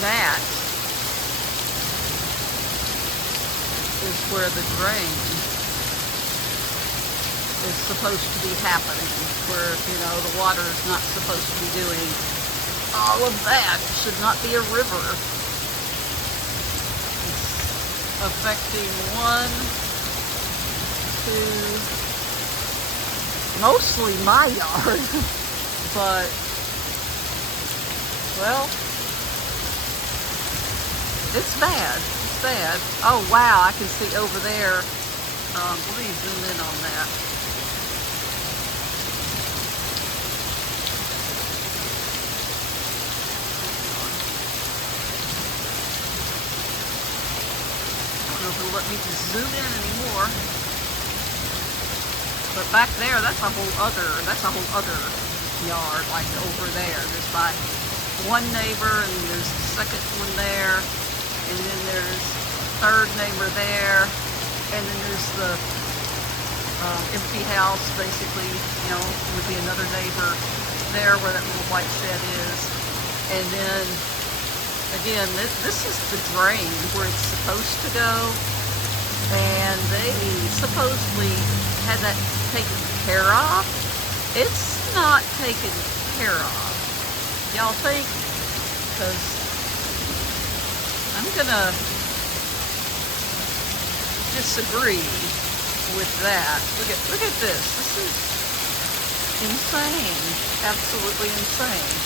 That is where the drain is supposed to be happening, where, the water is not supposed to be doing all of that. It should not be a river. It's affecting one, two, mostly my yard, but, well, it's bad. It's bad. Oh, wow, I can see over there. Let me zoom in on that. I don't know if it'll let me just zoom in anymore. But back there, that's a whole other yard, like over there. There's my one neighbor, and there's the second one there, and then there's a third neighbor there, and then there's the empty house, basically, would be another neighbor there where that little white shed is. And then, again, this is the drain where it's supposed to go, and they supposedly had that taken care of. It's not taken care of. Y'all think? Because I'm gonna disagree with that. Look at this. This is insane. Absolutely insane.